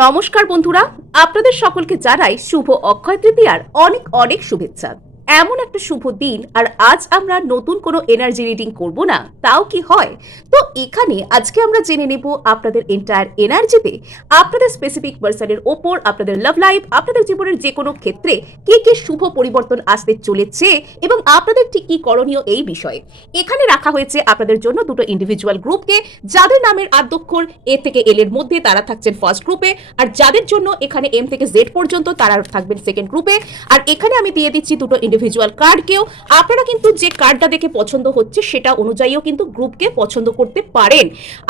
নমস্কার বন্ধুরা, আপনাদের সকলকে জানাই শুভ অক্ষয় তৃতীয়ার অনেক অনেক শুভেচ্ছা। এমন একটা শুভ দিন, আর আজ আমরা নতুন কোনো এনার্জি রিডিং করব না, তাও কি হয়? তো এখানে আজকে আমরা জেনে নেব আপনাদের এন্টায়ার এনার্জিতে আপনাদের স্পেসিফিক পার্সনের ওপর, আপনাদের লাভ লাইফ, আপনাদের জীবনের যে কোনো ক্ষেত্রে কি কি শুভ পরিবর্তন আসতে চলেছে এবং আপনাদের ঠিক কি করণীয় এই বিষয়ে। এখানে রাখা হয়েছে আপনাদের জন্য দুটো ইন্ডিভিজুয়াল গ্রুপকে, যাদের নামের আদ্যক্ষর এ থেকে এল এর মধ্যে তারা থাকছেন ফার্স্ট গ্রুপে, আর যাদের জন্য এখানে এম থেকে জেড পর্যন্ত তারা থাকবেন সেকেন্ড গ্রুপে। আর এখানে আমি দিয়ে দিচ্ছি দুটো ইন্ডিভিজুয়াল কার্ডকেও। আপনারা কিন্তু যে কার্ডটা দেখে পছন্দ হচ্ছে সেটা অনুযায়ীও কিন্তু গ্রুপকে পছন্দ করতে পারেন।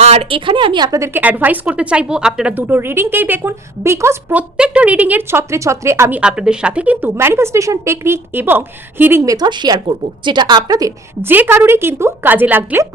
আর এখানে আমি আপনাদেরকে অ্যাডভাইস করতে চাইবো আপনারা দুটো রিডিংকেই দেখুন, বিকজ প্রত্যেকটা রিডিং এর ছত্রে ছত্রে আমি আপনাদের সাথে কিন্তু ম্যানিফেস্টেশন টেকনিক এবং হিলিং মেথড শেয়ার করব, যেটা আপনাদের যে কারোরই কিন্তু কাজে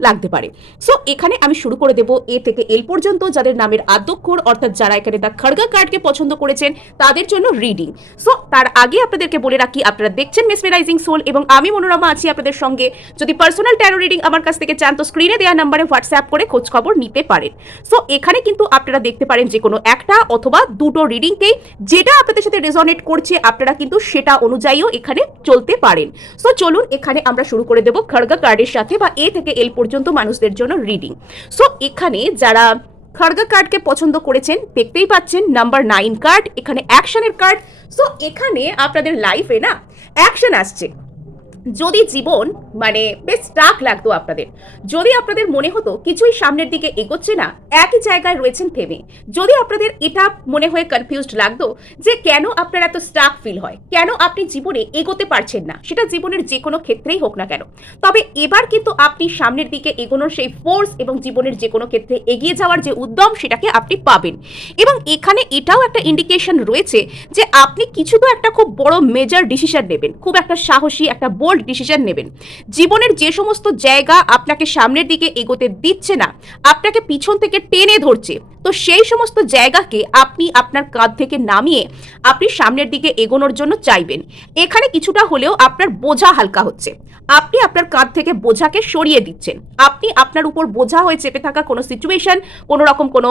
লাগতে পারে। সো এখানে আমি শুরু করে দেব এ থেকে এল পর্যন্ত যাদের নামের আদ্যক্ষর, অর্থাৎ যারা এখানে দা খড়গা কার্ডকে পছন্দ করেছেন তাদের জন্য রিডিং। সো তার আগে আপনাদেরকে বলে রাখি, আপনারা দেখছেন মেসমেরাইজিং সোল এবং আমি মনোরমা আছি আপনাদের সঙ্গে। যদি পার্সোনাল ট্যারো রিডিং আমার কাছ থেকে চান তো স্ক্রিনে দেওয়া নাম্বারে হোয়াটসঅ্যাপ করে খোঁজ খবর নিতে পারেন। সো এখানে কিন্তু আপনারা দেখতে পারেন যে কোনো একটা অথবা দুটো রিডিংকেই, যেটা আপনাদের সাথে রেজনেট করছে আপনারা কিন্তু সেটা অনুযায়ীও এখানে চলতে পারেন। সো চলুন এখানে আমরা শুরু করে দেব খড়গা কার্ডের সাথে বা এ থেকে এল পর্যন্ত মানুষদের জন্য রিডিং। সো এখানে যারা খড়গা কার্ডকে পছন্দ করেছেন দেখতেই পাচ্ছেন নাম্বার 9 কার্ড, এখানে অ্যাকশনের কার্ড। সো এখানে আপনাদের লাইফে না অ্যাকশন আসছে। যদি জীবন মানে বেশ স্টাক লাগতো আপনাদের, যদি আপনাদের মনে হতো কিছুই সামনের দিকে এগোচ্ছে না, একই জায়গায় রয়েছেন থেমে, যদি আপনাদের এটা মনে হয়ে কনফিউজড লাগতো যে কেন আপনার এত স্টাক ফিল হয়, কেন আপনি জীবনে এগোতে পারছেন না, সেটা জীবনের যে কোনো ক্ষেত্রেই হোক না কেন, তবে এবার কিন্তু আপনি সামনের দিকে এগোনোর সেই ফোর্স এবং জীবনের যে কোনো ক্ষেত্রে এগিয়ে যাওয়ার যে উদ্যম সেটাকে আপনি পাবেন। এবং এখানে এটাও একটা ইন্ডিকেশন রয়েছে যে আপনি কিছু তো একটা খুব বড় মেজর ডিসিশন নেবেন, খুব একটা সাহসী একটা বোল্ড ডিসিশন নেবেন। জীবনের যে সমস্ত জায়গা আপনাকে সামনের দিকে এগোতে দিচ্ছে না, আপনাকে পিছন থেকে টেনে ধরছে, তো সেই সমস্ত জায়গাকে আপনি আপনার কাঁধ থেকে নামিয়ে আপনি সামনের দিকে এগোনোর জন্য চাইবেন। এখানে কিছুটা হলেও আপনার বোঝা হালকা হচ্ছে, আপনি আপনার কাঁধ থেকে বোঝাকে সরিয়ে দিচ্ছেন। আপনি আপনার উপর বোঝা হয়ে চেপে থাকা কোনো সিচুয়েশন, কোনো রকম কোনো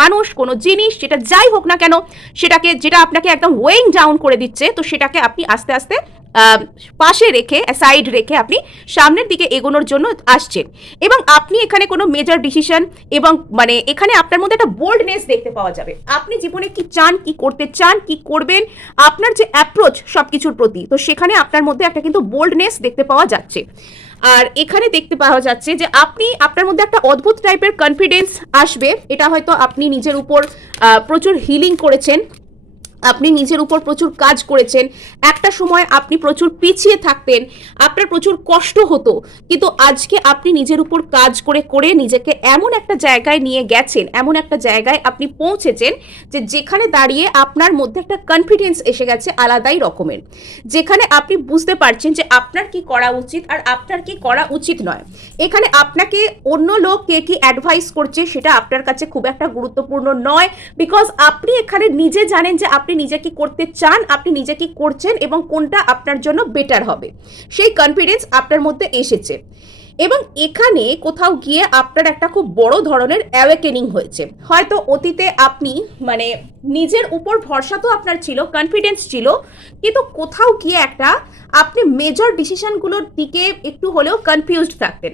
মানুষ, কোনো জিনিস, যেটা যাই হোক না কেন, সেটাকে যেটা আপনাকে একদম ওয়েইং ডাউন করে দিচ্ছে, তো সেটাকে আপনি আস্তে আস্তে পাশে রেখে, সাইড রেখে আপনি সামনের দিকে এগোনোর জন্য আসছেন। এবং আপনি এখানে কোনো মেজর ডিসিশন এবং মানে এখানে আপনার মধ্যে একটা বোল্ডনেস দেখতে পাওয়া যাবে। আপনি জীবনে কি চান, কি করতে চান, কি করবেন, আপনার যে অ্যাপ্রোচ সবকিছুর প্রতি, তো সেখানে আপনার মধ্যে একটা কিন্তু বোল্ডনেস দেখতে পাওয়া যাচ্ছে। আর এখানে দেখতে পাওয়া যাচ্ছে যে আপনি আপনার মধ্যে একটা অদ্ভুত টাইপের কনফিডেন্স আসবে। এটা হয়তো আপনি নিজের উপর প্রচুর হিলিং করেছেন, আপনি নিজের উপর প্রচুর কাজ করেছেন। একটা সময় আপনি প্রচুর পিছিয়ে থাকতেন, আপনার প্রচুর কষ্ট হতো, কিন্তু আজকে আপনি নিজের উপর কাজ করে করে নিজেকে এমন একটা জায়গায় নিয়ে গেছেন, এমন একটা জায়গায় আপনি পৌঁছেছেন যে যেখানে দাঁড়িয়ে আপনার মধ্যে একটা কনফিডেন্স এসে গেছে আলাদাই রকমের, যেখানে আপনি বুঝতে পারছেন যে আপনার কি করা উচিত আর আপনার কি করা উচিত নয়। এখানে আপনাকে অন্য লোক কে কি অ্যাডভাইস করছে সেটা আপনার কাছে খুব একটা গুরুত্বপূর্ণ নয়, বিকজ আপনি এখানে নিজে জানেন যে আপনি নিজে কি করতে চান, আপনি নিজে কি করছেন এবং কোনটা আপনার জন্য বেটার হবে। সেই কনফিডেন্স আপনার মধ্যে এসেছে এবং এখানে কোথাও গিয়ে আপনার একটা খুব বড় ধরনের অ্যাওয়েকেনিং হয়েছে। হয়তো অতীতে আপনি মানে নিজের উপর ভরসা তো আপনার ছিল, কনফিডেন্স ছিল, কিন্তু কোথাও গিয়ে একটা আপনি মেজর ডিসিশনগুলোর দিকে একটু হলেও কনফিউজড থাকতেন।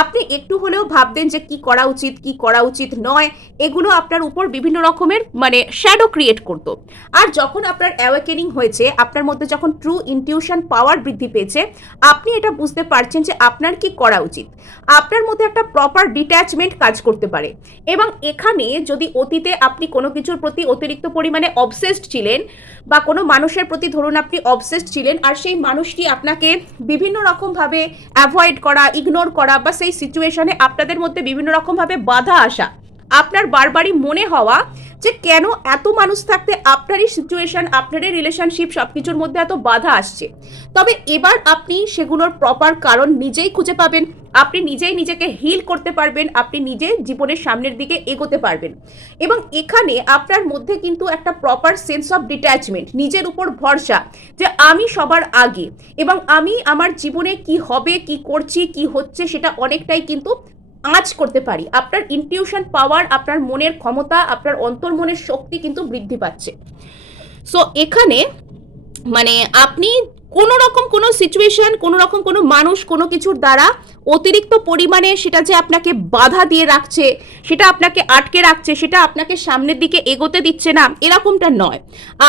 আপনি একটু হলেও ভাবতেন যে কি করা উচিত, কি করা উচিত নয়, এগুলো আপনার উপর বিভিন্ন রকমের মানে শ্যাডো ক্রিয়েট করতো। আর যখন আপনার অ্যাওয়েকেনিং হয়েছে, আপনার মধ্যে যখন ট্রু ইনটিউশন পাওয়ার বৃদ্ধি পেয়েছে, আপনি এটা বুঝতে পারছেন যে আপনার কি করা উচিত। আপনার মধ্যে একটা প্রপার ডিট্যাচমেন্ট কাজ করতে পারে। এবং এখানে যদি অতীতে আপনি কোনো কিছুর প্রতি অতিরিক্ত পরিমাণে অবসেসড ছিলেন বা কোনো মানুষের প্রতি ধরুন আপনি অবসেসড ছিলেন, আর সেই মানুষটি আপনাকে বিভিন্ন রকমভাবে অ্যাভয়েড করা, ইগনোর করা, বা সেই সিচুয়েশনে আপনাদের মধ্যে বিভিন্ন রকমভাবে বাধা আসা, আপনার বারবারই মনে হওয়া যে কেন এত মানুষ থাকতে আপনারই সিচুয়েশন, আপনারই রিলেশনশিপ সবকিছুর মধ্যে এত বাধা আসছে, তবে এবার আপনি সেগুলোর প্রপার কারণ নিজেই খুঁজে পাবেন, আপনি নিজেই নিজেকে হিল করতে পারবেন, আপনি নিজে জীবনের সামনের দিকে এগোতে পারবেন। এবং এখানে আপনার মধ্যে কিন্তু একটা প্রপার সেন্স অফ ডিট্যাচমেন্ট, নিজের উপর ভরসা যে আমি সবার আগে এবং আমি আমার জীবনে কি হবে, কি করছি, কি হচ্ছে সেটা অনেকটাই কিন্তু আঁচ করতে পারি। আপনার ইনটিউশন পাওয়ার, আপনার মনের ক্ষমতা, আপনার অন্তর্মনের শক্তি কিন্তু বৃদ্ধি পাচ্ছে। সো এখানে মানে আপনি কোনো রকম কোনো সিচুয়েশন, কোনো রকম কোনো মানুষ, কোনো কিছুর দ্বারা অতিরিক্ত পরিমাণে সেটা যে আপনাকে বাধা দিয়ে রাখছে, সেটা আপনাকে আটকে রাখছে, সেটা আপনাকে সামনের দিকে এগোতে দিচ্ছে না, এরকমটা নয়।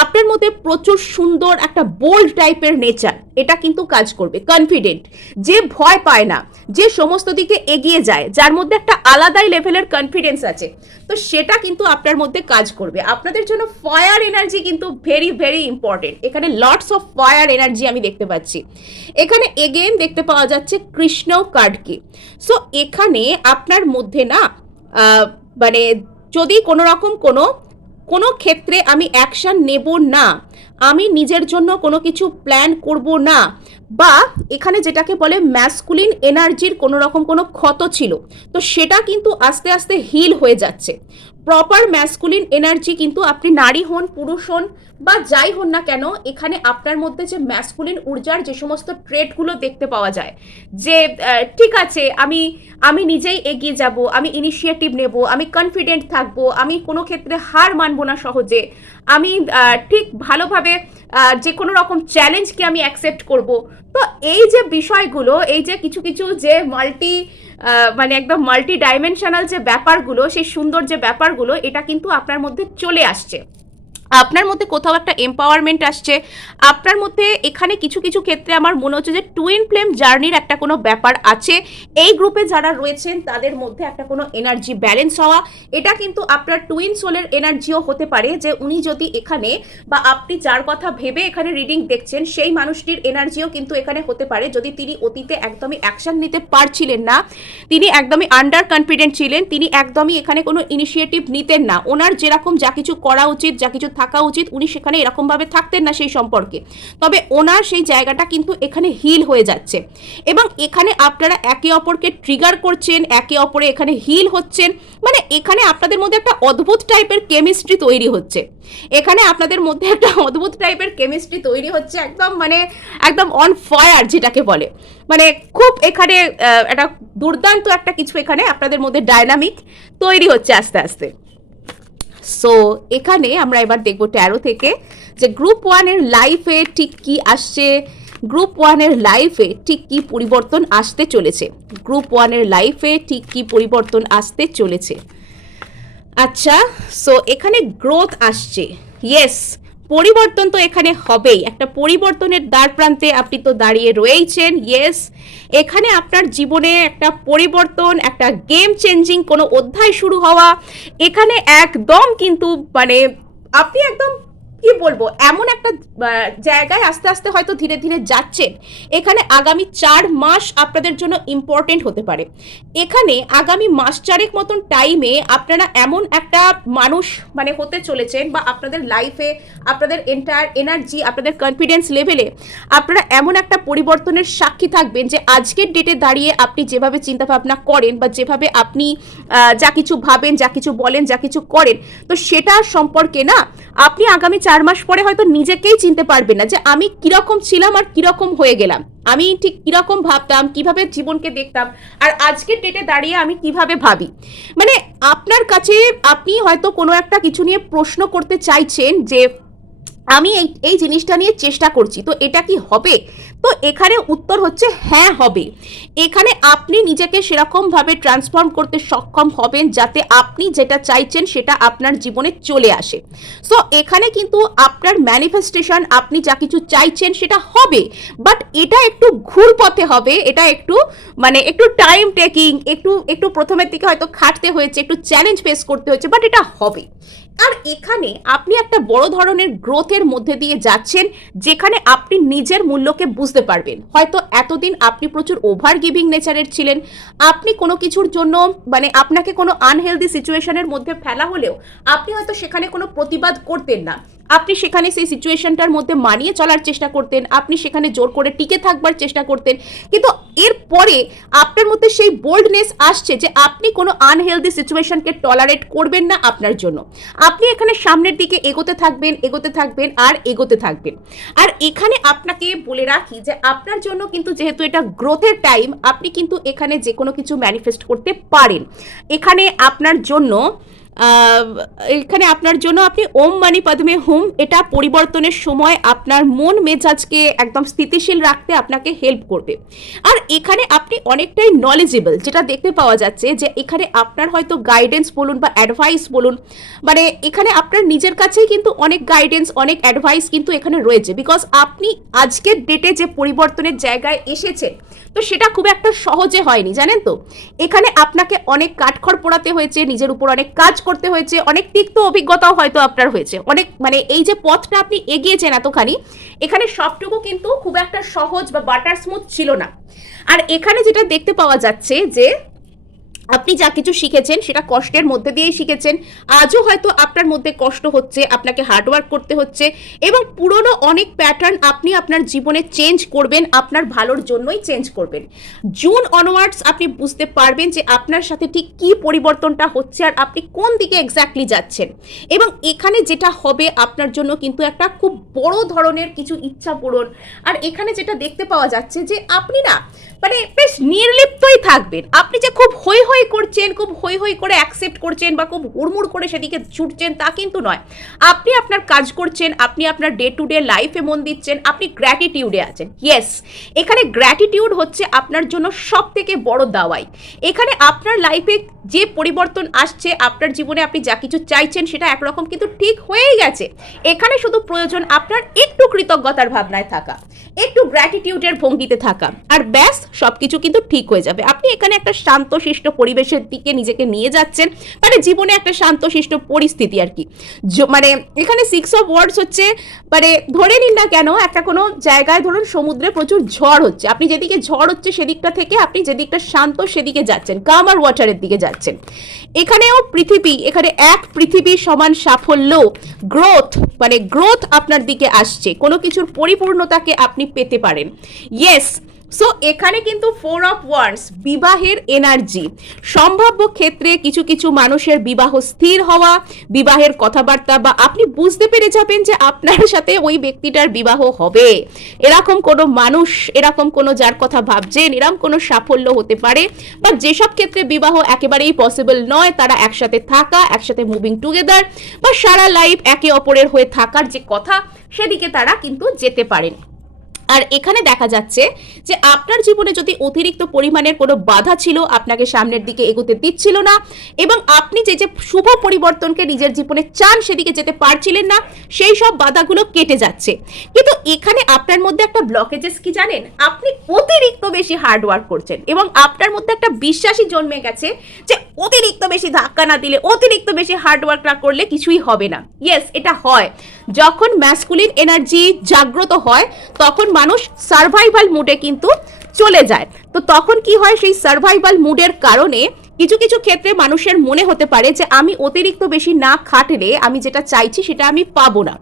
আপনার মধ্যে প্রচুর সুন্দর একটা বোল্ড টাইপের নেচার, এটা কিন্তু কাজ করবে। কনফিডেন্ট, যে ভয় পায় না, যে সমস্ত দিকে এগিয়ে যায়, যার মধ্যে একটা আলাদাই লেভেলের কনফিডেন্স আছে, তো সেটা কিন্তু আপনার মধ্যে কাজ করবে। আপনাদের জন্য ফায়ার এনার্জি কিন্তু ভেরি ভেরি ইম্পর্টেন্ট। এখানে লটস অফ ফায়ার এনার্জি আমি দেখতে পাচ্ছি। এখানে এগেন দেখতে পাওয়া যাচ্ছে কৃষ্ণ কার্ডকে। সো এখানে আপনার মধ্যে না মানে যদি কোনো রকম কোনো ক্ষেত্রে আমি অ্যাকশন নেব না, আমি নিজের জন্য কোনো কিছু প্ল্যান করব না, বা এখানে যেটাকে বলে ম্যাসকুলিন এনার্জির কোনো রকম কোনো ক্ষত ছিল, তো সেটা কিন্তু আস্তে আস্তে হিল হয়ে যাচ্ছে। প্রপার ম্যাসকুলিন এনার্জি কিন্তু আপনি নারী হন, পুরুষ হন বা যাই হন না কেন, এখানে আপনার মধ্যে যে ম্যাসকুলিন ঊর্জার যে সমস্ত ট্রেটগুলো দেখতে পাওয়া যায়, যে ঠিক আছে আমি নিজেই এগিয়ে যাব, আমি ইনিশিয়েটিভ নেব, আমি কনফিডেন্ট থাকবো, আমি কোনো ক্ষেত্রে হার মানবো না সহজে, আমি ঠিক ভালোভাবে যে কোনো রকম চ্যালেঞ্জকে আমি অ্যাকসেপ্ট করব। তো এই যে বিষয়গুলো, এই যে কিছু কিছু যে মানে একদম মাল্টি ডাইমেনশনাল যে ব্যাপারগুলো, সেই সুন্দর যে ব্যাপারগুলো, এটা কিন্তু আপনার মধ্যে চলে আসছে। আপনার মধ্যে কোথাও একটা এম্পাওয়ারমেন্ট আসছে আপনার মধ্যে। এখানে কিছু কিছু ক্ষেত্রে আমার মনে হচ্ছে যে টুইন ফ্লেম জার্নির একটা কোনো ব্যাপার আছে। এই গ্রুপে যারা রয়েছেন তাদের মধ্যে একটা কোনো এনার্জি ব্যালেন্স হওয়া, এটা কিন্তু আপনার টুইন সোলের এনার্জিও হতে পারে, যে উনি যদি এখানে বা আপনি যার কথা ভেবে এখানে রিডিং দেখছেন সেই মানুষটির এনার্জিও কিন্তু এখানে হতে পারে, যদি তিনি অতীতে একদমই অ্যাকশন নিতে পারছিলেন না, তিনি একদমই আন্ডার কনফিডেন্ট ছিলেন, তিনি একদমই এখানে কোনো ইনিশিয়েটিভ নিতেন না, ওনার যেরকম যা কিছু করা উচিত, যা কিছু থাকা উচিত, উনি সেখানে এরকমভাবে থাকতেন না সেই সম্পর্কে, তবে ওনার সেই জায়গাটা কিন্তু এখানে হিল হয়ে যাচ্ছে। এবং এখানে আপনারা একে অপরকে ট্রিগার করছেন, একে অপরে এখানে হিল হচ্ছেন, মানে এখানে আপনাদের মধ্যে একটা অদ্ভুত টাইপের কেমিস্ট্রি তৈরি হচ্ছে। এখানে আপনাদের মধ্যে একটা অদ্ভুত টাইপের কেমিস্ট্রি তৈরি হচ্ছে, একদম মানে একদম অন ফায়ার যেটাকে বলে, মানে খুব এখানে একটা দুর্দান্ত একটা কিছু এখানে আপনাদের মধ্যে ডায়নামিক তৈরি হচ্ছে আস্তে আস্তে। সো এখানে আমরা এবার দেখব ট্যারো থেকে যে গ্রুপ 1 এর লাইফে ঠিক কি আসছে, গ্রুপ 1 এর লাইফে ঠিক কি পরিবর্তন আসতে চলেছে, গ্রুপ 1 এর লাইফে ঠিক কি পরিবর্তন আসতে চলেছে। আচ্ছা, সো এখানে গ্রোথ আসছে, ইয়েস, পরিবর্তন তো এখানে হবেই, একটা পরিবর্তনের দ্বার প্রান্তে আপনি তো দাঁড়িয়ে রয়েইছেন, ইয়েস। এখানে আপনার জীবনে একটা পরিবর্তন, একটা গেম চেঞ্জিং কোনো অধ্যায় শুরু হওয়া, এখানে একদম কিন্তু মানে আপনি একদম কি বলবো, এমন একটা জায়গায় আস্তে আস্তে হয়তো ধীরে ধীরে যাচ্ছেন। এখানে আগামী 4 মাস আপনাদের জন্য ইম্পর্টেন্ট হতে পারে। এখানে আগামী মাস চারেক মতন টাইমে আপনারা এমন একটা মানুষ মানে হতে চলেছেন, বা আপনাদের লাইফে আপনাদের এন্টায়ার এনার্জি, আপনাদের কনফিডেন্স লেভেলে আপনারা এমন একটা পরিবর্তনের সাক্ষী থাকবেন, যে আজকের ডেটে দাঁড়িয়ে আপনি যেভাবে চিন্তাভাবনা করেন বা যেভাবে আপনি যা কিছু ভাবেন, যা কিছু বলেন, যা কিছু করেন, তো সেটা সম্পর্কে না আপনি আগামী 4 মাস পরে হয়তো নিজেকেই চিনতে পারবেন না, যে আমি কিরকম ছিলাম আর কিরকম হয়ে গেলাম, আমি ঠিক কিরকম ভাবতাম, কিভাবে জীবনকে দেখতাম, আর আজকের ডেটে দাঁড়িয়ে আমি কিভাবে ভাবি। মানে আপনার কাছে আপনি হয়তো কোনো একটা কিছু নিয়ে প্রশ্ন করতে চাইছেন, যে আমি এই জিনিসটা নিয়ে চেষ্টা করছি, তো এটা কি হবে? তো এখানে উত্তর হচ্ছে হ্যাঁ হবে। এখানে আপনি নিজেকে সেরকমভাবে ট্রান্সফর্ম করতে সক্ষম হবেন যাতে আপনি যেটা চাইছেন সেটা আপনার জীবনে চলে আসে। সো এখানে কিন্তু আপনার ম্যানিফেস্টেশন, আপনি যা কিছু চাইছেন সেটা হবে, বাট এটা একটু ঘুর পথে হবে, এটা একটু মানে একটু টাইম টেকিং, একটু প্রথমের দিকে হয়তো খাটতে হয়েছে, একটু চ্যালেঞ্জ ফেস করতে হয়েছে, বাট এটা হবে। আর এখানে আপনি একটা বড় ধরনের গ্রোথের মধ্যে দিয়ে যাচ্ছেন, যেখানে আপনি নিজের মূল্যকে বুঝতে পারবেন। হয়তো এতদিন আপনি প্রচুর ওভার গিভিং নেচারের ছিলেন, আপনি কোনো কিছুর জন্য মানে আপনাকে কোনো আনহেলদি সিচুয়েশনের মধ্যে ফেলা হলেও আপনি হয়তো সেখানে কোনো প্রতিবাদ করতেন না, আপনি সেখানে সেই সিচুয়েশনটার মধ্যে মানিয়ে চলার চেষ্টা করতেন, আপনি সেখানে জোর করে টিকে থাকবার চেষ্টা করতেন, কিন্তু এরপরে আপনার মধ্যে সেই বোল্ডনেস আসছে যে আপনি কোনো আনহেলদি সিচুয়েশনকে টলারেট করবেন না আপনার জন্য। আপনি এখানে সামনের দিকে এগোতে থাকবেন, এগোতে থাকবেন আর এগোতে থাকবেন। আর এখানে আপনাকে বলে রাখি যে আপনার জন্য কিন্তু যেহেতু এটা গ্রোথের টাইম, আপনি কিন্তু এখানে যে কোনো কিছু ম্যানিফেস্ট করতে পারেন। এখানে আপনার জন্য আপনি ওম মানি পদ্মে হুম, এটা পরিবর্তনের সময় আপনার মন মেজাজকে একদম স্থিতিশীল রাখতে আপনাকে হেল্প করবে। আর এখানে আপনি অনেকটাই নলেজেবল, যেটা দেখতে পাওয়া যাচ্ছে যে এখানে আপনার হয়তো গাইডেন্স বলুন বা অ্যাডভাইস বলুন, মানে এখানে আপনার নিজের কাছেই কিন্তু অনেক গাইডেন্স, অনেক অ্যাডভাইস কিন্তু এখানে রয়েছে। বিকজ আপনি আজকের ডেটে যে পরিবর্তনের জায়গায় এসেছেন, তো সেটা খুব একটা সহজে হয়নি, জানেন তো। এখানে আপনাকে অনেক কাঠখড় পোড়াতে হয়েছে, নিজের উপর অনেক কাজ করতে হয়েছে, অনেক তিক্ত অভিজ্ঞতাও হয়তো আপনার হয়েছে, অনেক মানে এই যে পথটা আপনি এগিয়েছেন এতখানি, এখানে সবটুকু কিন্তু খুব একটা সহজ বা বাটার স্মুথ ছিল না। আর এখানে যেটা দেখতে পাওয়া যাচ্ছে যে আপনি যা কিছু শিখেছেন সেটা কষ্টের মধ্যে দিয়েই শিখেছেন। আজও হয়তো আপনার মধ্যে কষ্ট হচ্ছে, আপনাকে হার্ডওয়ার্ক করতে হচ্ছে, এবং পুরনো অনেক প্যাটার্ন আপনি আপনার জীবনে চেঞ্জ করবেন, আপনার ভালোর জন্যই চেঞ্জ করবেন। জুন অনওয়ার্ডস আপনি বুঝতে পারবেন যে আপনার সাথে ঠিক কী পরিবর্তনটা হচ্ছে আর আপনি কোন দিকে এক্স্যাক্টলি যাচ্ছেন। এবং এখানে যেটা হবে আপনার জন্য কিন্তু একটা খুব বড় ধরনের কিছু ইচ্ছা পূরণ। আর এখানে যেটা দেখতে পাওয়া যাচ্ছে যে আপনি না মানে বেশ নির্লিপ্তই থাকবেন। আপনি যে খুব হই হই করছেন, খুব হই হই করে অ্যাকসেপ্ট করছেন বা খুব হুড়মুড় করে সেদিকে ছুটছেন, তা কিন্তু নয়। আপনি আপনার কাজ করছেন, আপনি আপনার ডে টু ডে লাইফে মন দিচ্ছেন, আপনি গ্র্যাটিটিউডে আছেন। ইয়েস, এখানে গ্র্যাটিটিউড হচ্ছে আপনার জন্য সব থেকে বড় দাওয়াই। এখানে আপনার লাইফে যে পরিবর্তন আসছে, আপনার জীবনে আপনি যা কিছু চাইছেন সেটা একরকম কিন্তু ঠিক হয়েই গেছে। এখানে শুধু প্রয়োজন আপনার একটু কৃতজ্ঞতার ভাবনায় থাকা, একটু গ্র্যাটিটিউডের ভঙ্গিতে থাকা, আর ব্যাস সবকিছু কিন্তু ঠিক হয়ে যাবে। আপনি এখানে একটা শান্তশিষ্ট পরিবেশের দিকে নিজেকে নিয়ে যাচ্ছেন, মানে জীবনে একটা শান্তশিষ্ট পরিস্থিতি আর কি। মানে এখানে 6 অফ ওয়ার্ডস হচ্ছে, মানে ধরে নিন না কেন একটা কোনো জায়গায় ধরুন সমুদ্রে প্রচুর ঝড় হচ্ছে, আপনি যেদিকে ঝড় হচ্ছে সেদিকটা থেকে আপনি যেদিকটা শান্ত সেদিকে যাচ্ছেন, কাম আর ওয়াটারের দিকে যাচ্ছেন। এখানেও পৃথিবী, এখানে এক পৃথিবী সমান সাফল্য, গ্রোথ, মানে গ্রোথ আপনার দিকে আসছে, কোনো কিছুর পরিপূর্ণতাকে আপনি পেতে পারেন। ইয়েস, সো এখানে কিন্তু 4 অফ ওয়ান্ডস, বিবাহের এনার্জি। সম্ভাব্য ক্ষেত্রে কিছু কিছু মানুষের বিবাহ স্থির হওয়া, বিবাহের কথাবার্তা, বা আপনি বুঝতে পেরে যাবেন যে আপনার সাথে ওই ব্যক্তিটার বিবাহ হবে। এরকম কোনো মানুষ, এরকম কোনো যার কথা ভাবছেন, এরকম কোনো সাফল্য হতে পারে। বা যেসব ক্ষেত্রে বিবাহ একেবারেই পসিবল নয়, তারা একসাথে থাকা, একসাথে মুভিং টুগেদার, বা সারা লাইফ একে অপরের হয়ে থাকার যে কথা, সেদিকে তারা কিন্তু যেতে পারেন। আর এখানে দেখা যাচ্ছে যে আপনার জীবনে যদি অতিরিক্ত পরিমাণের কোনো বাধা ছিল, আপনাকে সামনের দিকে এগোতে দিচ্ছিল না, এবং আপনি যে যে শুভ পরিবর্তনকে নিজের জীবনে চান সেদিকে যেতে পারছিলেন না, সেই সব বাধাগুলো কেটে যাচ্ছে। কিন্তু এখানে আপনার মধ্যে একটা ব্লকেজেস কি জানেন, আপনি অতিরিক্ত বেশি হার্ডওয়ার্ক করছেন, এবং আপনার মধ্যে একটা বিশ্বাসই জন্মে গেছে যে অতিরিক্ত বেশি ধাক্কা না দিলে, অতিরিক্ত বেশি হার্ডওয়ার্ক না করলে কিছুই হবে না। ইয়েস, এটা হয় যখন ম্যাসকুলিন এনার্জি জাগ্রত হয়, তখন মানুষ সার্ভাইভাল মুডে কিন্তু চলে যায়। তো তখন কি হয়, সেই সার্ভাইভাল মুডের কারণে কিছু কিছু ক্ষেত্রে মানুষের মনে হতে পারে যে আমি অতিরিক্ত বেশি না খাটলে আমি যেটা চাইছি সেটা আমি পাবো না।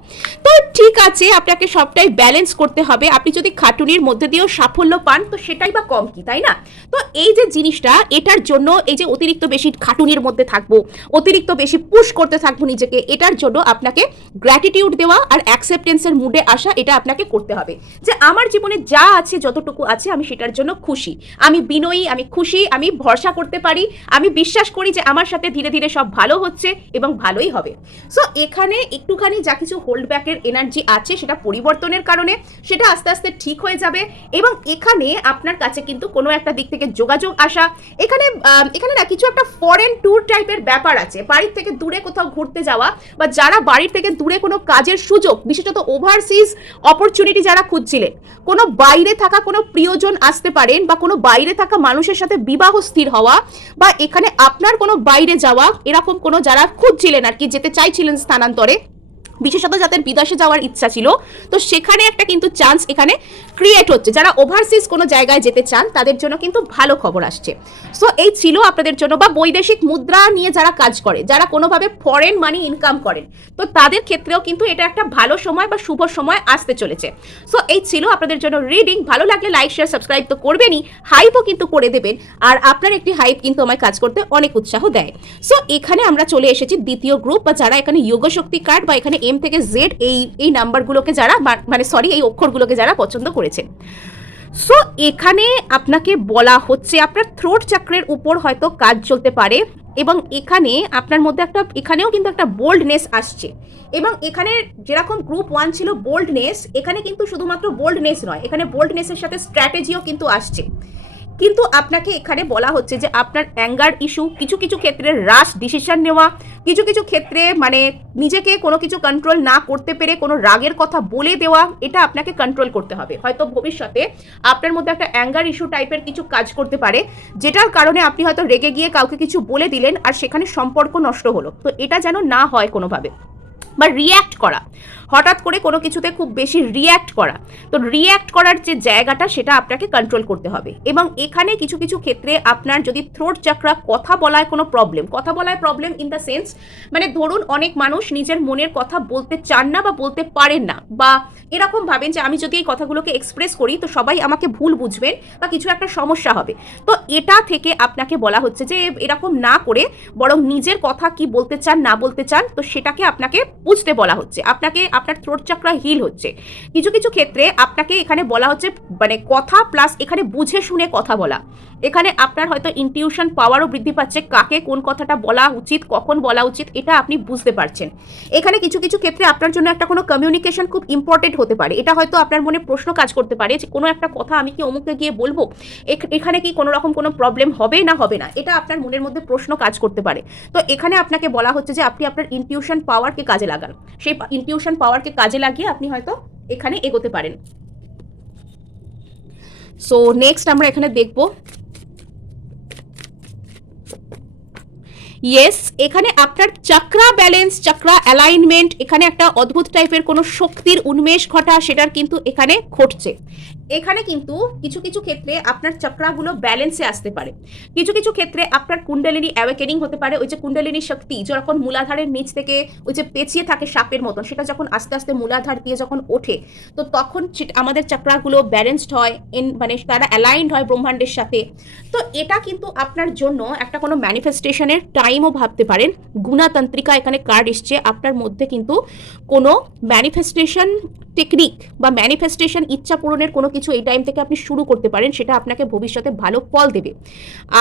তো ঠিক আছে, আপনাকে সবটাই ব্যালেন্স করতে হবে। আপনি যদি খাটুনির মধ্যে দিয়েও সাফল্য পান, তো সেটাই বা কম কি, তাই না? তো এই যে জিনিসটা, এটার জন্য এই যে অতিরিক্ত বেশি খাটুনির মধ্যে থাকবো, অতিরিক্ত বেশি পুশ করতে থাকবো নিজেকে, এটার জন্য আপনাকে গ্র্যাটিটিউড দেওয়া আর অ্যাকসেপ্টেন্সের মুডে আসা, এটা আপনাকে করতে হবে। যে আমার জীবনে যা আছে, যতটুকু আছে, আমি সেটার জন্য খুশি, আমি বিনয়ী, আমি খুশি, আমি ভরসা করতে পারি, আমি বিশ্বাস করি যে আমার সাথে ধীরে ধীরে সব ভালো হচ্ছে এবং ভালোই হবে। সো এখানে একটুখানি যা কিছু হোল্ড ব্যাকের এনার্জি আছে, সেটা পরিবর্তনের কারণে সেটা আস্তে আস্তে ঠিক হয়ে যাবে। এবং এখানে আপনার কাছে কিন্তু কোনো একটা দিক থেকে যোগাযোগ আসা, এখানে না কিছু একটা ফরেন ট্যুর টাইপের ব্যাপার আছে, বাড়ির থেকে দূরে কোথাও ঘুরতে যাওয়া, বা যারা বাড়ির থেকে দূরে কোনো কাজের সুযোগ, বিশেষত ওভারসিজ অপরচুনিটি যারা খুঁজছিলেন, কোনো বাইরে থাকা কোনো প্রিয়জন আসতে পারেন, বা কোনো বাইরে থাকা মানুষের সাথে বিবাহ স্থির হওয়া, বা এখানে আপনার কোনো বাইরে যাওয়া, এরকম কোনো যারা খুঁজছিলেন আর কি, যেতে চাইছিলেন স্থানান্তরে, বিশেষত যাদের বিদেশে যাওয়ার ইচ্ছা ছিল, তো সেখানে একটা কিন্তু চান্স এখানে ক্রিয়েট হচ্ছে। যারা ওভারসিজ কোনো জায়গায় যেতে চান তাদের জন্য কিন্তু ভালো খবর আসছে। সো এই ছিল আপনাদের জন্য, বা বৈদেশিক মুদ্রা নিয়ে যারা কাজ করে, যারা কোনোভাবে ফরেন মানি ইনকাম করেন, তো তাদের ক্ষেত্রেও কিন্তু এটা একটা ভালো সময় বা শুভ সময় আসতে চলেছে। সো এই ছিল আপনাদের জন্য রিডিং। ভালো লাগলে লাইক শেয়ার সাবস্ক্রাইব তো করবেনই, হাইপও কিন্তু করে দেবেন। আর আপনার একটি হাইপ কিন্তু আমায় কাজ করতে অনেক উৎসাহ দেয়। সো এখানে আমরা চলে এসেছি দ্বিতীয় গ্রুপ, বা যারা এখানে যোগ শক্তি কার্ড বা এখানে এম থেকে জেড এই নাম্বারগুলোকে যারা মানে সরি এই অক্ষরগুলোকে যারা পছন্দ করেছেন। সো এখানে আপনাকে বলা হচ্ছে আপনার থ্রোট চক্রের উপর হয়তো কাজ চলতে পারে, এবং এখানে আপনার মধ্যে একটা এখানেও কিন্তু একটা বোল্ডনেস আসছে। এবং এখানে যেরকম গ্রুপ 1 ছিল বোল্ডনেস, এখানে কিন্তু শুধুমাত্র বোল্ডনেস নয়, এখানে বোল্ডনেসের সাথে স্ট্র্যাটেজিও কিন্তু আসছে। কিন্তু আপনাকে এখানে বলা হচ্ছে যে আপনার অ্যাঙ্গার ইস্যু, কিছু কিছু ক্ষেত্রে রাশ ডিসিশন নেওয়া, কিছু কিছু ক্ষেত্রে মানে নিজেকে কোনো কিছু কন্ট্রোল না করতে পেরে কোনো রাগের কথা বলে দেওয়া, এটা আপনাকে কন্ট্রোল করতে হবে। হয়তো ভবিষ্যতে আপনার মধ্যে একটা অ্যাঙ্গার ইস্যু টাইপের কিছু কাজ করতে পারে, যেটার কারণে আপনি হয়তো রেগে গিয়ে কাউকে কিছু বলে দিলেন আর সেখানে সম্পর্ক নষ্ট হলো। তো এটা যেন না হয় কোনোভাবে। বা রিয়্যাক্ট করা, হঠাৎ করে কোনো কিছুতে খুব বেশি রিয়্যাক্ট করা, তো রিয়্যাক্ট করার যে জায়গাটা সেটা আপনাকে কন্ট্রোল করতে হবে। এবং এখানে কিছু কিছু ক্ষেত্রে আপনার যদি থ্রোট চাকরা কথা বলায় কোনো প্রবলেম, কথা বলায় প্রবলেম ইন দ্য সেন্স মানে ধরুন অনেক মানুষ নিজের মনের কথা বলতে চান না বা বলতে পারেন না, বা এরকম ভাবেন যে আমি যদি এই কথাগুলোকে এক্সপ্রেস করি তো সবাই আমাকে ভুল বুঝবেন বা কিছু একটা সমস্যা হবে। তো এটা থেকে আপনাকে বলা হচ্ছে যে এরকম না করে বরং নিজের কথা কি বলতে চান না বলতে চান, তো সেটাকে আপনাকে বুঝতে বলা হচ্ছে। আপনাকে আপনার থ্রোট চাকরা হিল হচ্ছে। কিছু কিছু ক্ষেত্রে আপনাকে এখানে বলা হচ্ছে মানে কথা প্লাস এখানে বুঝে শুনে কথা বলা। এখানে আপনার হয়তো ইনটিউশন পাওয়ারও বৃদ্ধি পাচ্ছে, কাকে কোন কথাটা বলা উচিত, কখন বলা উচিত, এটা আপনি বুঝতে পারছেন। এখানে কিছু কিছু ক্ষেত্রে আপনার জন্য একটা কোনো কমিউনিকেশন খুব ইম্পর্টেন্ট হতে পারে। এটা হয়তো আপনার মনে প্রশ্ন কাজ করতে পারে যে কোনো একটা কথা আমি কি অমুকে গিয়ে বলবো, এখানে কি কোনো রকম কোনো প্রবলেম হবে না হবে না, এটা আপনার মনের মধ্যে প্রশ্ন কাজ করতে পারে। তো এখানে আপনাকে বলা হচ্ছে যে আপনি আপনার ইনটিউশন পাওয়ারকে কাজে লাগান, সেই ইনটিউশন পাওয়ারকে কাজে লাগিয়ে আপনি হয়তো এখানে এগোতে পারেন। সো নেক্সট আমরা এখানে দেখব, ইয়েস এখানে আপনার চক্রা ব্যালেন্স, চক্রা অ্যালাইনমেন্ট, এখানে একটা অদ্ভুত টাইপের কোনো শক্তির উন্মেষ ঘটা সেটার কিন্তু এখানে ঘটছে। এখানে কিন্তু কিছু কিছু ক্ষেত্রে আপনার চক্রাগুলো ব্যালেন্সে আসতে পারে, কিছু কিছু ক্ষেত্রে আপনার কুণ্ডলিনী অ্যাওয়েকেনিং হতে পারে। ওই যে কুণ্ডলিনী শক্তি যখন মূলাধারের নিচ থেকে ওই যে পেঁচিয়ে থাকে সাপের মতন, সেটা যখন আস্তে আস্তে মূলাধার দিয়ে যখন ওঠে, তো তখন আমাদের চক্রাগুলো ব্যালেন্সড হয়, মানে তারা অ্যালাইন্ড হয় ব্রহ্মাণ্ডের সাথে। তো এটা কিন্তু আপনার জন্য একটা কোনো ম্যানিফেস্টেশনের টাইমও ভাবতে পারেন। গুণাতান্ত্রিকা এখানে কার্ড এসছে, আপনার মধ্যে কিন্তু কোনো ম্যানিফেস্টেশন টেকনিক বা ম্যানিফেস্টেশন ইচ্ছা পূরণের কোনো কিছু এই টাইম থেকে আপনি শুরু করতে পারেন, সেটা আপনাকে ভবিষ্যতে ভালো ফল দেবে।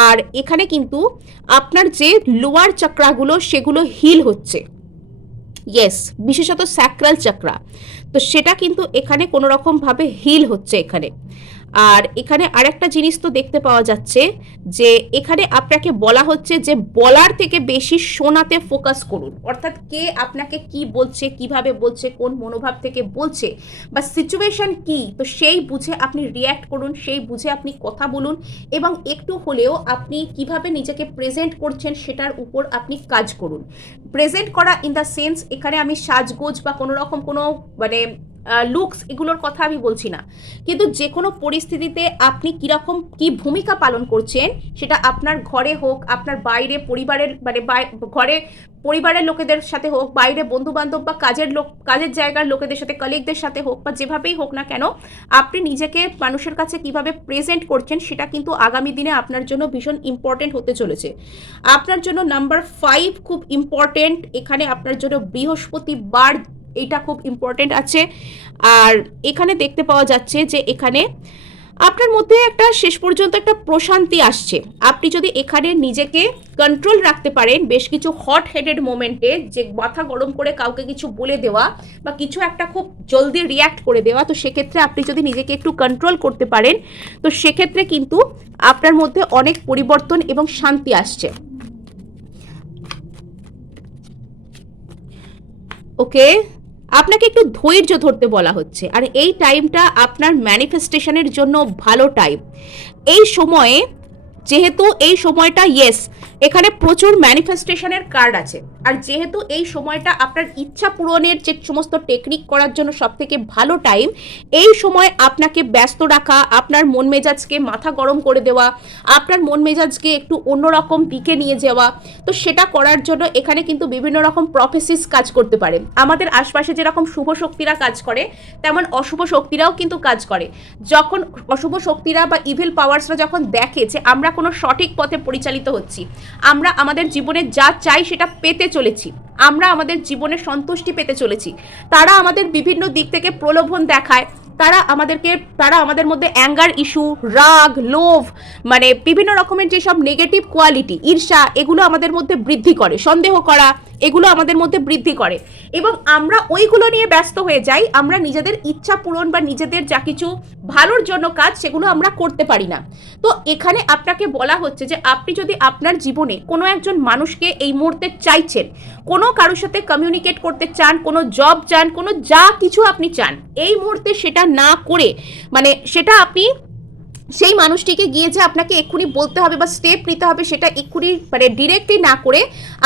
আর এখানে কিন্তু আপনার যে লোয়ার চক্রাগুলো সেগুলো হিল হচ্ছে, ইয়েস বিশেষত স্যাক্রাল চক্রা, তো সেটা কিন্তু এখানে কোনো রকমভাবে হিল হচ্ছে এখানে। আর এখানে আরেকটা জিনিস তো দেখতে পাওয়া যাচ্ছে যে এখানে আপনাকে বলা হচ্ছে যে বলার থেকে বেশি শোনাতে ফোকাস করুন। অর্থাৎ কে আপনাকে কি বলছে, কিভাবে বলছে, কোন মনোভাব থেকে বলছে বা সিচুয়েশন কি, তো সেই বুঝে আপনি রিয়্যাক্ট করুন, সেই বুঝে আপনি কথা বলুন, এবং একটু হলেও আপনি কিভাবে নিজেকে প্রেজেন্ট করছেন সেটার উপর আপনি কাজ করুন। প্রেজেন্ট করা ইন দ্য সেন্স এখানে আমি সাজগোজ বা কোনো রকম কোনো মানে লুকস এগুলোর কথা আমি বলছি না, কিন্তু যে কোনো পরিস্থিতিতে আপনি কীরকম কি ভূমিকা পালন করছেন, সেটা আপনার ঘরে হোক, আপনার বাইরে পরিবারের মানে ঘরে পরিবারের লোকেদের সাথে হোক, বাইরে বন্ধু বান্ধব বা কাজের জায়গার লোকেদের সাথে, কলিগদের সাথে হোক, বা যেভাবেই হোক না কেন, আপনি নিজেকে মানুষের কাছে কিভাবে প্রেজেন্ট করছেন সেটা কিন্তু আগামী দিনে আপনার জন্য ভীষণ ইম্পর্টেন্ট হতে চলেছে। আপনার জন্য নাম্বার 5 খুব ইম্পর্টেন্ট, এখানে আপনার জন্য বৃহস্পতিবার এটা খুব ইম্পর্টেন্ট আছে। আর এখানে দেখতে পাওয়া যাচ্ছে যে এখানে আপনার মধ্যে একটা শেষ পর্যন্ত একটা প্রশান্তি আসছে। আপনি যদি এখানে নিজেকে কন্ট্রোল রাখতে পারেন বেশ কিছু হট হেডেড মোমেন্টে, যে মাথা গরম করে কাউকে কিছু বলে দেওয়া বা কিছু একটা খুব জলদি রিয়্যাক্ট করে দেওয়া, তো সেক্ষেত্রে আপনি যদি নিজেকে একটু কন্ট্রোল করতে পারেন, তো সেক্ষেত্রে কিন্তু আপনার মধ্যে অনেক পরিবর্তন এবং শান্তি আসছে। ওকে, আপনাকে একটু ধৈর্য ধরতে বলা হচ্ছে। আর এই টাইমটা আপনার ম্যানিফেস্টেশনের জন্য ভালো টাইম। এই সময়ে যেহেতু এই সময়টা এখানে প্রচুর ম্যানিফেস্টেশনের কার্ড আছে, আর যেহেতু এই সময়টা আপনার ইচ্ছা পূরণের যে সমস্ত টেকনিক করার জন্য সব থেকে ভালো টাইম, এই সময় আপনাকে ব্যস্ত রাখা, আপনার মন মেজাজকে মাথা গরম করে দেওয়া, আপনার মন মেজাজকে একটু অন্যরকম দিকে নিয়ে যাওয়া, তো সেটা করার জন্য এখানে কিন্তু বিভিন্ন রকম প্রফেসিস কাজ করতে পারে। আমাদের আশপাশে যেরকম শুভ শক্তিরা কাজ করে, তেমন অশুভ শক্তিরাও কিন্তু কাজ করে। যখন অশুভ শক্তিরা বা ইভিল পাওয়ার্সরা যখন দেখে যে আমরা কোনো সঠিক পথে পরিচালিত হচ্ছি, আমরা আমাদের জীবনে যা চাই সেটা পেতে চলেছি, আমরা আমাদের জীবনে সন্তুষ্টি পেতে চলেছি, তারা আমাদের বিভিন্ন দিক থেকে প্রলোভন দেখায়, তারা আমাদের মধ্যে অ্যাঙ্গার ইস্যু, রাগ, লোভ, মানে বিভিন্ন রকমের যেসব নেগেটিভ কোয়ালিটি, ঈর্ষা, এগুলো আমাদের মধ্যে বৃদ্ধি করে, সন্দেহ করা, এগুলো আমাদের মধ্যে বৃদ্ধি করে, এবং আমরা ওইগুলো নিয়ে ব্যস্ত হয়ে যাই। আমরা নিজেদের ইচ্ছা পূরণ বা নিজেদের যা কিছু ভালোর জন্য কাজ, সেগুলো আমরা করতে পারি না। তো এখানে আপনাকে বলা হচ্ছে যে আপনি যদি আপনার জীবনে কোনো একজন মানুষকে এই মুহূর্তে চাইছেন, কোনো কারোর সাথে কমিউনিকেট করতে চান, কোনো জব চান, কোনো যা কিছু আপনি চান, এই মুহূর্তে সেটা না করে, মানে সেটা আপনি সেই মানুষটিকে গিয়ে যে আপনাকে এক্ষুনি বলতে হবে বা স্টেপ নিতে হবে, সেটা এক্ষুনি মানে ডিরেক্টলি না করে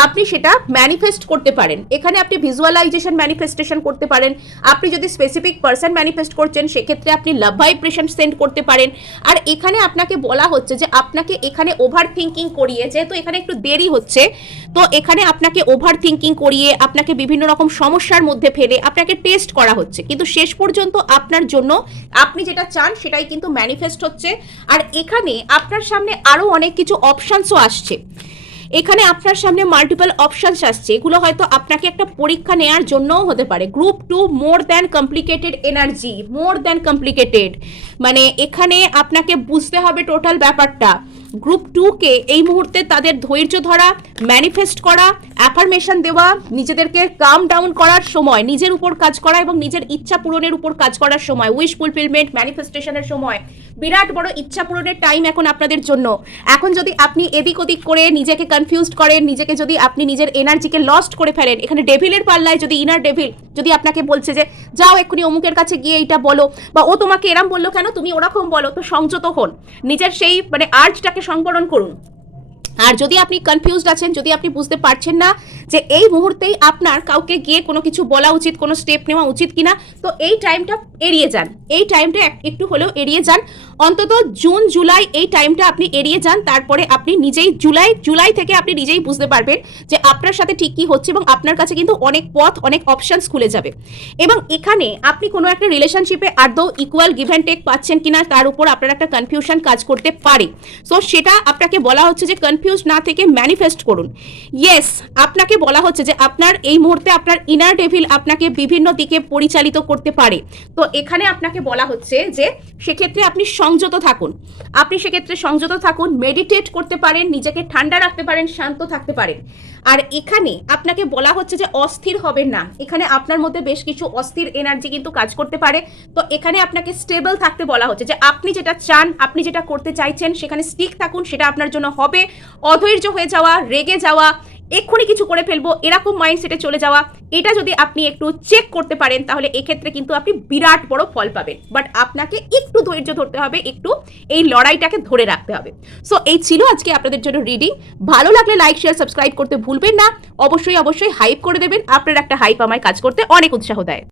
আপনি সেটা ম্যানিফেস্ট করতে পারেন। এখানে আপনি ভিজুয়ালাইজেশন ম্যানিফেস্টেশন করতে পারেন। আপনি যদি স্পেসিফিক পার্সন ম্যানিফেস্ট করছেন, সেক্ষেত্রে আপনি লাভ ভাইব্রেশন সেন্ড করতে পারেন। আর এখানে আপনাকে বলা হচ্ছে যে আপনাকে এখানে ওভার থিঙ্কিং করিয়ে, যেহেতু এখানে একটু দেরি হচ্ছে, তো এখানে আপনাকে ওভার থিঙ্কিং করিয়ে, আপনাকে বিভিন্ন রকম সমস্যার মধ্যে ফেলে আপনাকে টেস্ট করা হচ্ছে, কিন্তু শেষ পর্যন্ত আপনার জন্য আপনি যেটা চান সেটাই কিন্তু ম্যানিফেস্ট হচ্ছে। আর এখানে আপনার সামনে আরো অনেক কিছু অপশনসও আসছে। এখানে আপনার সামনে মাল্টিপল অপশনস আসছে, এগুলো হয়তো আপনাকে একটা পরীক্ষা নেওয়ার জন্যও হতে পারে। Group 2 more than complicated energy, more than complicated, মানে এখানে আপনাকে বুঝতে হবে টোটাল ব্যাপারটা। গ্রুপ 2কে এই মুহূর্তে তাদের ধৈর্য ধরা, ম্যানিফেস্ট করা, অ্যাফার্মেশন দেওয়া, নিজেদেরকে কাম ডাউন করার সময়, নিজের উপর কাজ করা এবং নিজের ইচ্ছা পূরণের উপর কাজ করার সময়, উইশ ফুলফিলমেন্ট, ম্যানিফেস্টেশনের সময়, বিরাট বড় ইচ্ছা পূরণের টাইম এখন আপনাদের জন্য। এখন যদি আপনি এদিক ওদিক করে নিজেকে কনফিউজড করেন, নিজেকে যদি আপনি নিজের এনার্জিকে লস্ট করে ফেলেন, এখানে ডেভিলের পাল্লায় যদি ইনার ডেভিল যদি আপনাকে বলছে যে যাও এক্ষুনি অমুকের কাছে গিয়ে এইটা বলো, বা ও তোমাকে এরম বললো কেন, তুমি ওরকম বলো, তো সংযত হন, নিজের সেই মানে আর্জটাকে সংবরণ করুন। আর যদি আপনি কনফিউজড আছেন, যদি আপনি বুঝতে পারছেন না যে এই মুহূর্তেই আপনার কাউকে গিয়ে কোনো কিছু বলা উচিত, কোনো স্টেপ নেওয়া উচিত কিনা, তো এই টাইমটা এড়িয়ে যান, এই টাইমটা একটু হলেও এড়িয়ে যান। অন্তত জুন জুলাই এই টাইমটা আপনি এড়িয়ে যান, তারপরে আপনি নিজেই জুলাই থেকে আপনি নিজেই বুঝতে পারবেন যে আপনার সাথে ঠিক কি হচ্ছে, এবং আপনার কাছে কিন্তু অনেক পথ, অনেক অপশনস খুলে যাবে। এবং এখানে আপনি কোনো একটা রিলেশনশিপে আদৌ ইকুয়াল গিভ অ্যান্ড টেক পাচ্ছেন কিনা, তার উপর আপনার একটা কনফিউশন কাজ করতে পারে। সো সেটা আপনাকে বলা হচ্ছে যে কনফিউজ না থেকে ম্যানিফেস্ট করুন। ইয়েস, আপনাকে বলা হচ্ছে যে আপনার এই মুহূর্তে আপনার ইনার ডেভিল আপনাকে বিভিন্ন দিকে পরিচালিত করতে পারে। তো এখানে আপনাকে বলা হচ্ছে যে সেক্ষেত্রে আপনি সংযত থাকুন, মেডিটেট করতে পারেন, নিজেকে ঠান্ডা রাখতে পারেন, শান্ত থাকতে পারেন। আর এখানে আপনাকে বলা হচ্ছে যে অস্থির হবেন না, এখানে আপনার মধ্যে বেশ কিছু অস্থির এনার্জি কিন্তু কাজ করতে পারে। তো এখানে আপনাকে স্টেবল থাকতে বলা হচ্ছে, যে আপনি যেটা চান, আপনি যেটা করতে চাইছেন সেখানে স্টিক থাকুন, সেটা আপনার জন্য হবে। অধৈর্য হয়ে যাওয়া, রেগে যাওয়া, এক্ষুনি কিছু করে ফেলবো, এরকম মাইন্ডসেটে চলে যাওয়া, এটা যদি আপনি একটু চেক করতে পারেন, তাহলে এক্ষেত্রে কিন্তু আপনি বিরাট বড় ফল পাবেন। বাট আপনাকে একটু ধৈর্য ধরতে হবে, একটু এই লড়াইটাকে ধরে রাখতে হবে। সো এই ছিল আজকে আপনাদের জন্য রিডিং। ভালো লাগলে লাইক, শেয়ার, সাবস্ক্রাইব করতে ভুলবেন না। অবশ্যই হাইপ করে দেবেন, আপনার একটা হাইপ আমায় কাজ করতে অনেক উৎসাহ দেয়।